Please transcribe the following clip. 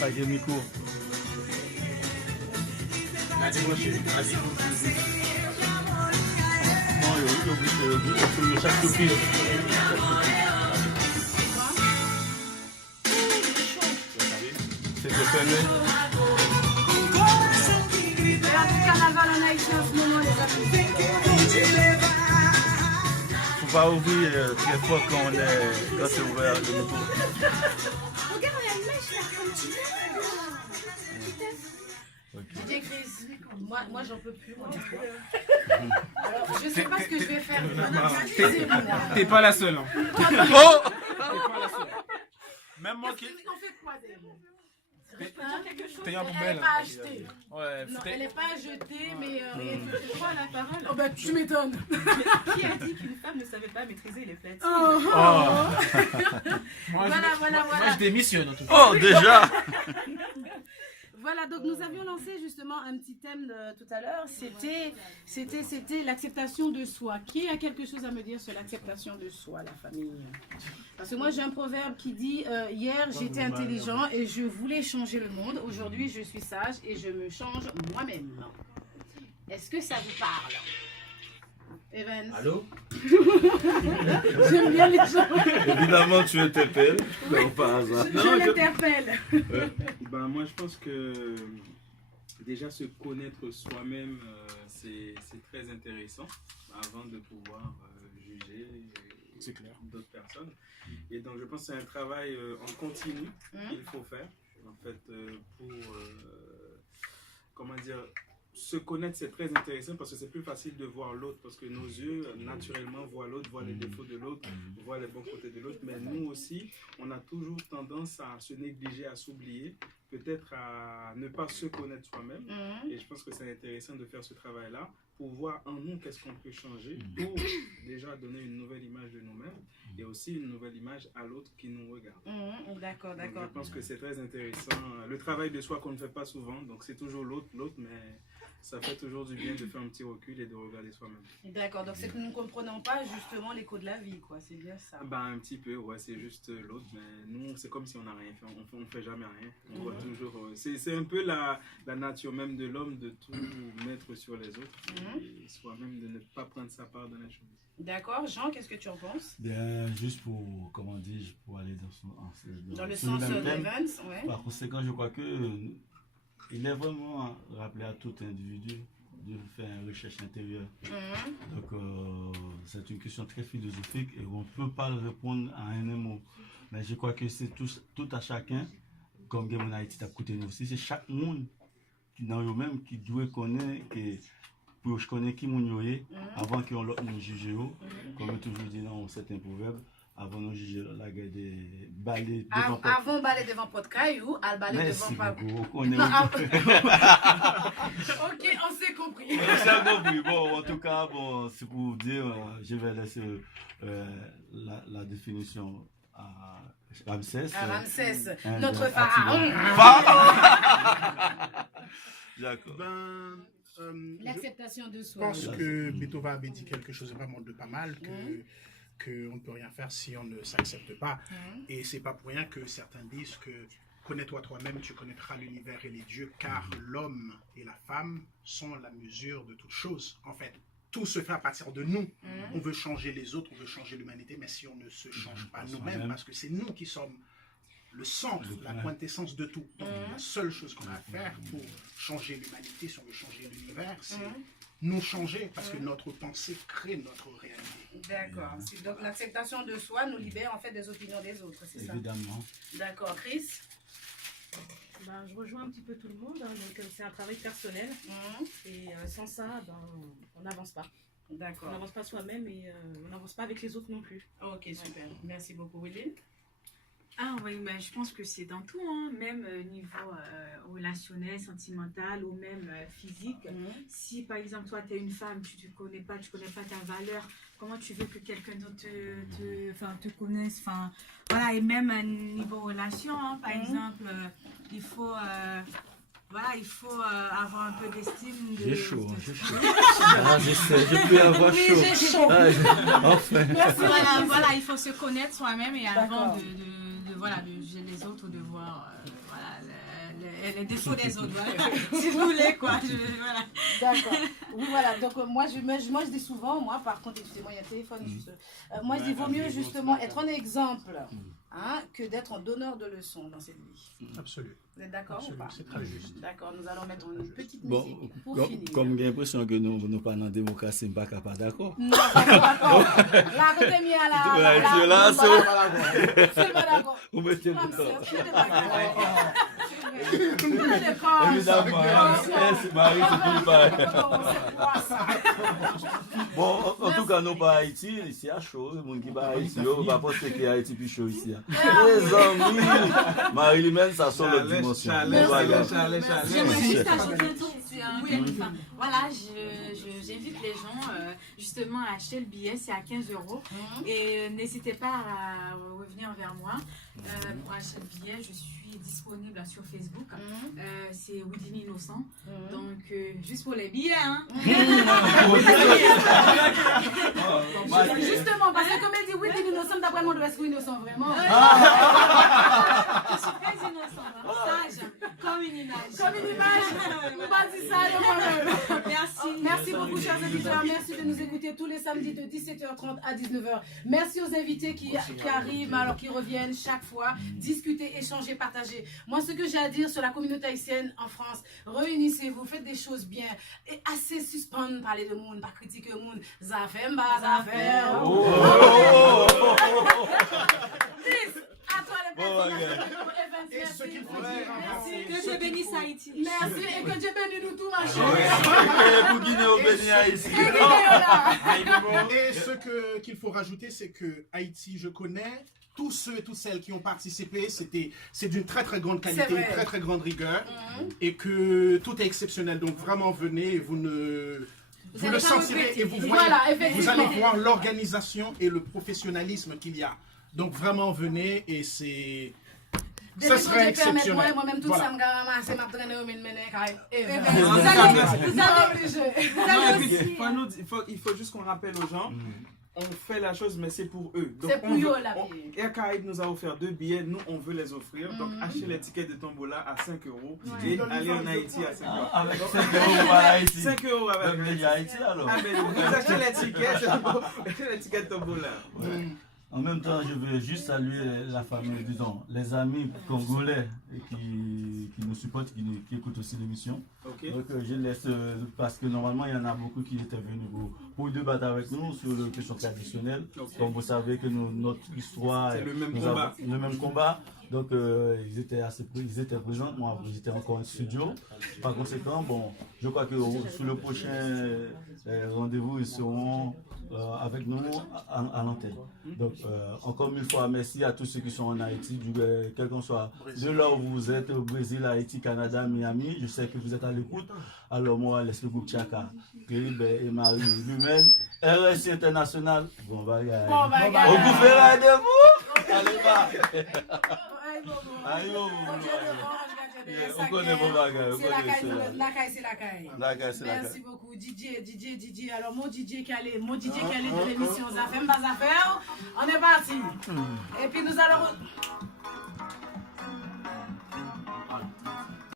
Pas de micro. Vas-y, vas-y. Non, il y a chaque surprise. C'est fermé. Du carnaval en Haïti en ce moment, les amis. Faut pas ouvrir très fort quand c'est ouvert le micro. Regarde, il y a une mèche là, comme tu dis. Chris, moi j'en peux plus. Moi. Alors, je sais pas ce que je vais faire. T'es pas la seule. Hein. Oh! T'es pas la seule. Même moi qui. On fait quoi, Zéro? T'es en Elle poubelle. n'est pas achetée. Ouais, Non, elle n'est pas jetée, mais rien. Je crois à la parole. Oh bah tu m'étonnes. Qui a dit qu'une femme ne savait pas maîtriser les platines? Moi, je démissionne en tout cas. Oh, déjà! Voilà, donc nous avions lancé justement un petit thème tout à l'heure. C'était l'acceptation de soi. Qui a quelque chose à me dire sur l'acceptation de soi, la famille? Parce que moi j'ai un proverbe qui dit hier j'étais intelligent et je voulais changer le monde. Aujourd'hui je suis sage et je me change moi-même. Est-ce que ça vous parle? Evans? Allô? J'aime bien les gens. Évidemment, tu interpelles. Non, par hasard. Je l'interpelle. Ben, moi, je pense que déjà se connaître soi-même, c'est très intéressant avant de pouvoir juger d'autres personnes. Et donc, je pense que c'est un travail en continu qu'il faut faire. En fait, pour, comment dire, se connaître, c'est très intéressant parce que c'est plus facile de voir l'autre parce que nos yeux, naturellement, voient l'autre, voient les défauts de l'autre, voient les bons côtés de l'autre. Mais nous aussi, on a toujours tendance à se négliger, à s'oublier, peut-être à ne pas se connaître soi-même. Et je pense que c'est intéressant de faire ce travail-là pour voir en nous qu'est-ce qu'on peut changer pour déjà donner une nouvelle image de nous-mêmes et aussi une nouvelle image à l'autre qui nous regarde. D'accord, Donc, je pense que c'est très intéressant. Le travail de soi qu'on ne fait pas souvent, donc c'est toujours l'autre, mais ça fait toujours du bien de faire un petit recul et de regarder soi-même. D'accord, donc c'est que nous ne comprenons pas justement l'écho de la vie, quoi, c'est bien ça. Ben, un petit peu, ouais, c'est juste l'autre, mais nous, c'est comme si on n'a rien fait, on fait jamais rien. On voit toujours. C'est un peu la nature même de l'homme de tout mettre sur les autres et soi-même de ne pas prendre sa part dans les choses. D'accord, Jean, qu'est-ce que tu en penses? Bien, juste pour, comment dire, pour aller Dans le sens d'Evans, ouais. Par conséquent, je crois que il est vraiment rappelé à tout individu de faire une recherche intérieure. Donc, c'est une question très philosophique et on ne peut pas répondre à un mot. Mais je crois que c'est tout à chacun, comme Game Haïti t'a coûté nous aussi, c'est chaque monde qui dans eux-mêmes qui doit connaître que pour je connais qui mon yoé avant qu'on l'autre nous juge, comme toujours dit dans certains proverbes. Avant de juger la guerre des balais devant avant balai devant pot caillou, al balai devant pas. Ok, on s'est compris. On s'est compris. Bon, en tout cas, bon, c'est pour vous dire, je vais laisser la définition à Ramsès. Ramsès, notre pharaon. D'accord. L'acceptation de Je soi. pense que Beethoven avait dit quelque chose vraiment de pas mal, qu'on ne peut rien faire si on ne s'accepte pas. Et c'est pas pour rien que certains disent que connais-toi toi-même, tu connaîtras l'univers et les dieux, car l'homme et la femme sont la mesure de toutes choses. En fait, tout se fait à partir de nous. On veut changer les autres, on veut changer l'humanité, mais si on ne se change pas nous-mêmes, parce que c'est nous qui sommes le centre, la quintessence de tout. Donc la seule chose qu'on a à faire pour changer l'humanité, si on veut changer l'univers, c'est nous changer, parce que notre pensée crée notre réalité. D'accord. Donc l'acceptation de soi nous libère en fait des opinions des autres, c'est ça? Évidemment. D'accord. Chris? Ben, je rejoins un petit peu tout le monde, hein, donc c'est un travail personnel et sans ça, ben, on n'avance pas. D'accord. On n'avance pas soi-même et on n'avance pas avec les autres non plus. Ok, super. Merci beaucoup, Willy. Ah oui, mais je pense que c'est dans tout, hein, même niveau relationnel, sentimental ou même physique. Si par exemple toi tu es une femme, tu ne connais pas ta valeur, comment tu veux que quelqu'un d'autre te connaisse, voilà, et même niveau relation, hein, par exemple, il faut avoir un peu d'estime. J'ai chaud. Je peux avoir chaud. Enfin. Voilà, il faut se connaître soi-même et avant de juger les autres ou de voir les défauts des autres, voilà. Si vous voulez, quoi. Voilà. D'accord. Oui, voilà. Donc, moi, je dis souvent, moi, par contre, excusez-moi, il y a un téléphone. Moi, je dis, vaut mieux justement être un exemple que d'être un donneur de leçons dans cette vie. Absolument. Vous êtes d'accord ou pas? C'est très juste. D'accord, nous allons mettre une petite Bon, musique pour finir. comme j'ai l'impression que nous ne pas dans la démocratie, je ne suis pas d'accord. Non, c'est pas d'accord. Là, côté mien, là, c'est pas d'accord. Vous mettez Comme d'accord. ça, c'est pas d'accord. Évidemment, c'est Marie, c'est tout pareil. Bon, en tout cas, nous pas Haïti, ici à chaud, les gens qui sont à Haïti, on va pas penser qu'il y a Haïti plus chaud ici. Les amis, Marie-Limène, ça sort l'autre dimension. J'aimerais juste ajouter un truc. Voilà, j'invite les gens justement à acheter le billet, c'est à 15 €. Et n'hésitez pas à revenir vers moi pour acheter le billet. Je suis disponible sur Facebook. C'est Woodin Innocent. Donc, juste pour les billets. Hein. Justement, parce que comme elle dit Woodin Innocent, d'après moi, est-ce que Innocent vraiment? Je suis très innocent, sage, comme une image. Comme une image, on va dire ça de moi-même. Merci. Merci beaucoup, chers auditeurs. Merci de nous écouter tous les samedis de 17h30 à 19h. Merci aux invités qui arrivent, alors qui reviennent chaque fois, discuter, échanger, partager. Moi, ce que j'ai à dire sur la communauté haïtienne en France, réunissez-vous, faites des choses bien et assez suspendre parler de monde, pas critiquer le monde. Zafem, zafem. À toi les personnes. Et ce qu'il faut dire avant. Que Dieu bénisse Haïti. Merci et que Dieu bénisse nous tous, ma chérie. Pour Guinée au béni Haïti. Et ce qu'il faut rajouter, c'est que Haïti, je connais tous ceux et toutes celles qui ont participé, c'est d'une très très grande qualité, une très très grande rigueur, et que tout est exceptionnel. Donc vraiment venez, et vous le sentirez et vous allez voir l'organisation et le professionnalisme qu'il y a. Donc vraiment venez et c'est... Ce serait exceptionnel. Moi-même, tout ça, me ramasser, m'a traîné au milieu Il faut juste qu'on rappelle aux gens, on fait la chose, mais c'est pour eux. C'est pour eux, la vie. Air Caraïbes nous a offert 2 billets, nous, on veut les offrir. Donc, achetez les tickets de Tombola à 5 € et allez en Haïti à 5 €. Avec 5 € à Haïti. 5 € avec Haïti, alors. Ah, mais vous achetez les tickets de Tombola. En même temps, je veux juste saluer la famille, disons, les amis congolais qui nous supportent, qui écoutent aussi l'émission. Okay. Donc je laisse, parce que normalement il y en a beaucoup qui étaient venus pour débattre avec nous sur les questions traditionnelles. Okay. Comme vous savez que notre histoire, c'est le même combat. Donc ils étaient présents, moi j'étais encore en studio. Par conséquent, bon, je crois que sur le prochain rendez-vous, ils seront avec nous à l'antenne. Donc encore une fois, merci à tous ceux qui sont en Haïti, quel qu'on soit de là où vous êtes, au Brésil, Haïti, Canada, Miami. Je sais que vous êtes à l'écoute. Alors moi, laisse le groupe Tchaka, Caribe et Marie-Limène, RSI International. Bon bagage. Au gouvernement de vous. Allez, va. Allez, on connaît vos bagages. C'est la caille. Merci beaucoup. DJ. Alors, mon DJ qui allait de l'émission Zafem Bazafem, on est parti. Et puis nous allons...